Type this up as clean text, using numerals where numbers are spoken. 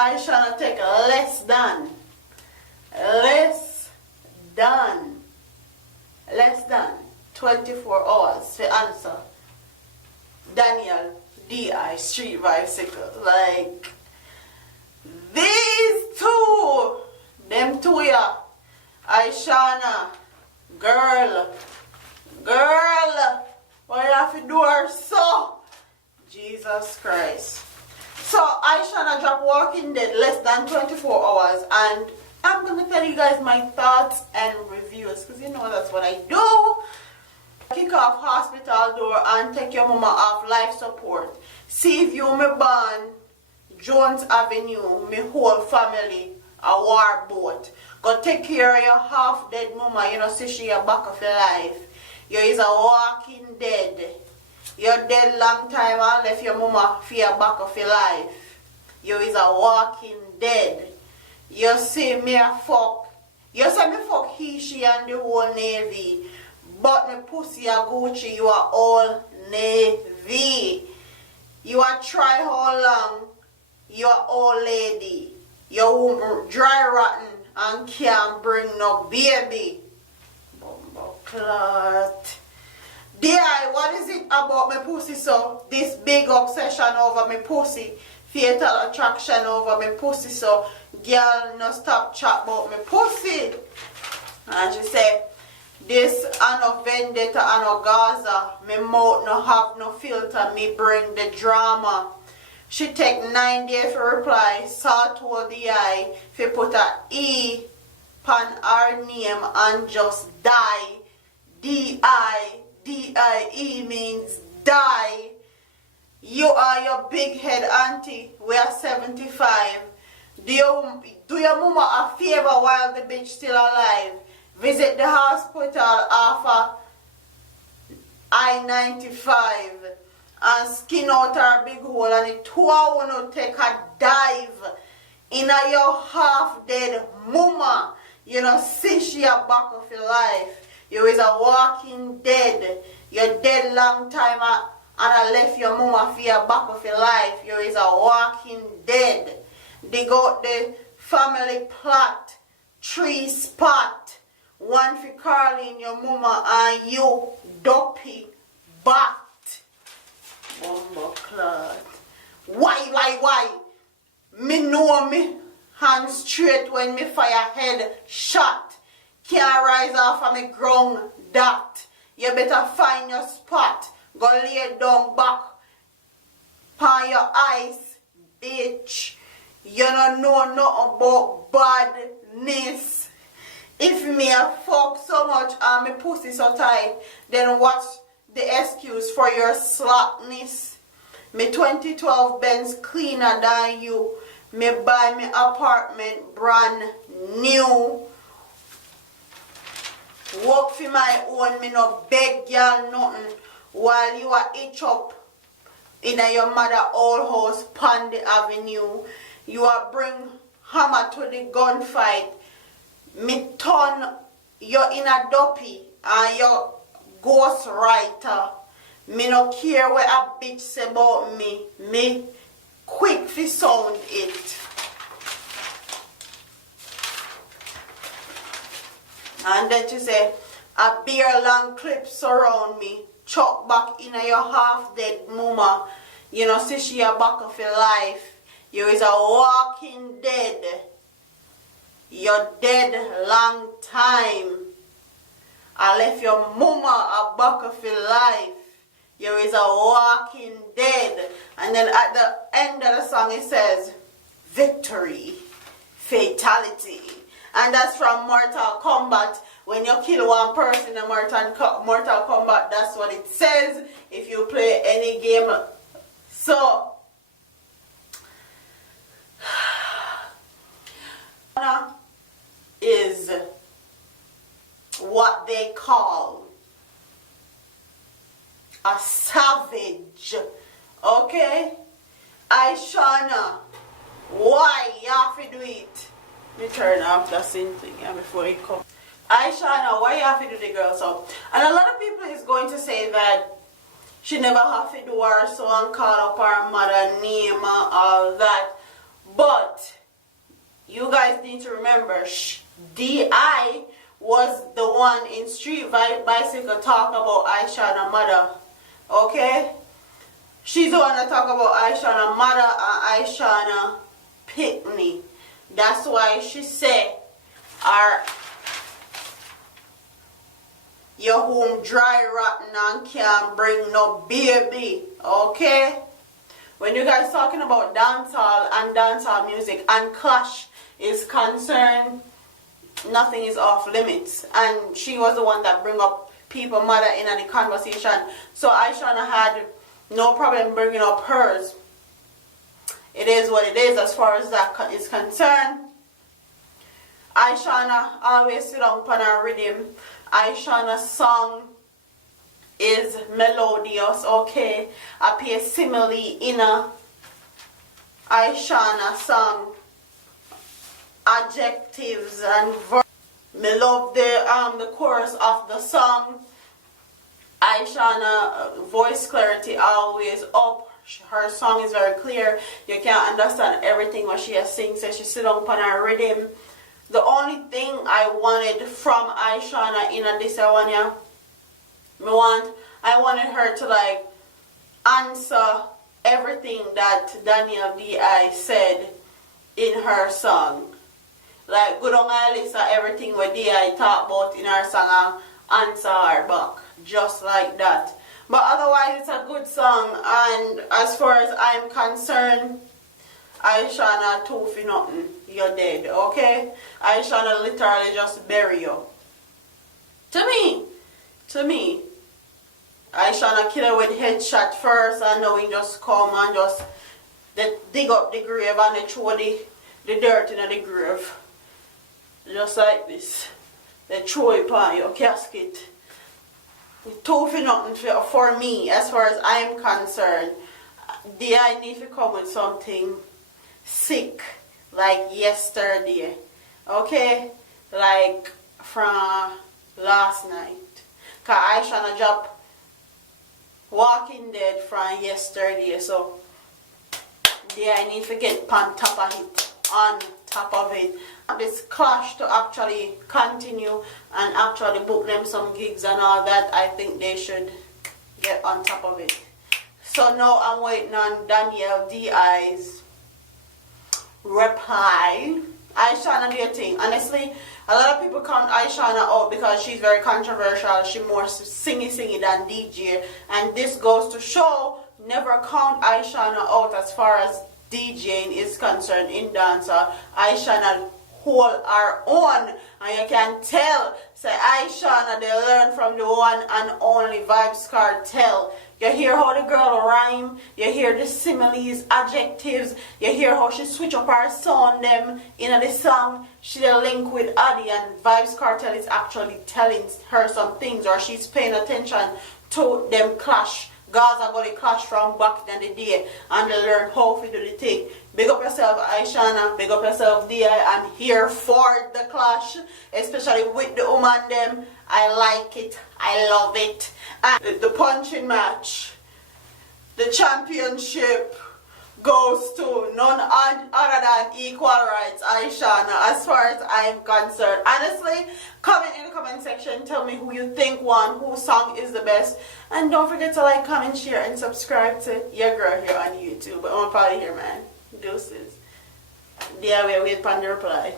Ishawna take less than 24 hours to answer Daniel D.I. Street Bicycle. Like, these two, them two, yeah. Ishawna, girl, why you have to do her so? Jesus Christ. So Ishawna dropped Walking Dead less than 24 hours, and I'm gonna tell you guys my thoughts and reviews, because you know that's what I do. Kick off hospital door and take your mama off life support. See if you me born Jones Avenue, me whole family a war boat. Go take care of your half dead mama, you know, see she a back of your life. You is a walking dead. You're dead long time and left your mama for your back of your life. You is a walking dead. You see me a fuck. You say me fuck he, she and the whole Navy. But me pussy a Gucci, you are all Navy. You are try how long, you are old lady. You dry rotten and can't bring no baby. Bumbo clot. D.I., what is it about my pussy so? This big obsession over my pussy. Fatal attraction over my pussy so. Girl, no stop chat about my pussy. And she say, this and no vendetta and no Gaza. My mouth no have no filter. Me bring the drama. She take 9 days for reply. Saw told D.I. if you put a E pan her name and just die. D-I-E means die. You are your big head auntie. We are 75. Do your mama a favor while the bitch still alive. Visit the hospital off of I-95 and skin out her big hole, and it wanna take a dive in your half dead mama. You know, see she a back of your life. You is a walking dead. You're dead long time and I left your mama for your back of your life. You is a walking dead. They got the family plot, 3 spot. One for calling your mama and you dopey bat. Bumbo clot. Why? Me know me hand straight when me fire head shot. Can't rise off of me ground that. You better find your spot. Go lay down back on your eyes, bitch. You don't know nothing about badness. If me a fuck so much and me pussy so tight, then what's the excuse for your slackness? Me 2012 Benz cleaner than you. Me buy me apartment brand new. Work for my own, me no beg y'all nothing. While you are itch up in your mother old house, Pandy Avenue, you are bring hammer to the gunfight. Me turn you in a dopey and your ghost writer. Me no care what a bitch say about me. Me quick fi sound it. And then you say, a beer long clip surround me. Chuck back in your half dead mama. You know, see she a back of your life. You is a walking dead. You're dead long time. I left your mama a back of your life. You is a walking dead. And then at the end of the song it says, victory, fatality. And that's from Mortal Kombat. When you kill one person in Mortal Kombat, that's what it says if you play any game. So, is what they call a savage. Okay? Ishawna, why you have to do it? Me turn off that same thing before it comes. Ishawna, why you have to do the girl so? And a lot of people is going to say that she never have to do her so and call up her mother name and all that. But you guys need to remember, D.I. was the one in Street Bicycle talk about Ishawna mother. Okay? She's the one that talk about Ishawna mother and Ishawna Pitney. That's why she say, your home dry, rotten, and can't bring no baby. Okay? When you guys talking about dancehall and dancehall music and clash is concerned, nothing is off limits. And she was the one that bring up people mother in the conversation. So Ishawna had no problem bringing up hers. It is what it is as far as that is concerned. Ishawna always sit on her rhythm. Ishawna's song is melodious, okay? Appear simile in a Ishawna song. Adjectives and verbs. Me love the chorus of the song. Ishawna voice clarity always up. Her song is very clear. You can't understand everything what she has sing, so she sit on her rhythm. The only thing I wanted from Ishawna in this one, yeah, I wanted her to like answer everything that Daniel D.I. said in her song. Like, go down and listen to everything what D.I. talk about in her song and answer her back. Just like that. But otherwise, it's a good song. And as far as I'm concerned, Ishawna, two for nothing. You're dead, okay? Ishawna literally just bury you. To me. Ishawna kill her with headshot first, and now he just come and just dig up the grave and they throw the dirt in the grave. Just like this. They throw it on your casket. Two for nothing for me, as far as I'm concerned. I need to come with something sick, like yesterday. Okay? Like from last night. Because Ishawna dropped Walking Dead from yesterday. So, I need to get on top of it. This clash to actually continue and actually book them some gigs and all that, I think they should get on top of it. So now I'm waiting on Daniel D.I.'s reply. Ishawna do your thing. Honestly, a lot of people count Ishawna out because she's very controversial. She's more singy than DJ. And this goes to show, never count Ishawna out as far as DJing is concerned in dancer. Ishawna hold her own, and you can tell, say Ishawna, they learn from the one and only Vybz Kartel. You hear how the girl rhyme, you hear the similes, adjectives, you hear how she switch up her sound them in the song. She the link with Addy, and Vybz Kartel is actually telling her some things, or she's paying attention to them clash. Gaza got a clash from back in the day, and they learn how to do the thing. Big up yourself, Ishawna. Big up yourself, D.I. I'm here for the clash, especially with the woman them. I like it. I love it. And the punching match, the championship goes to none other than Equal Rights Ishawna, as far as I'm concerned. Honestly, comment in the comment section. Tell me who you think won, whose song is the best. And don't forget to like, comment, share, and subscribe to your girl here on YouTube. I'm probably here, man. Deuces. Yeah, we wait for the reply.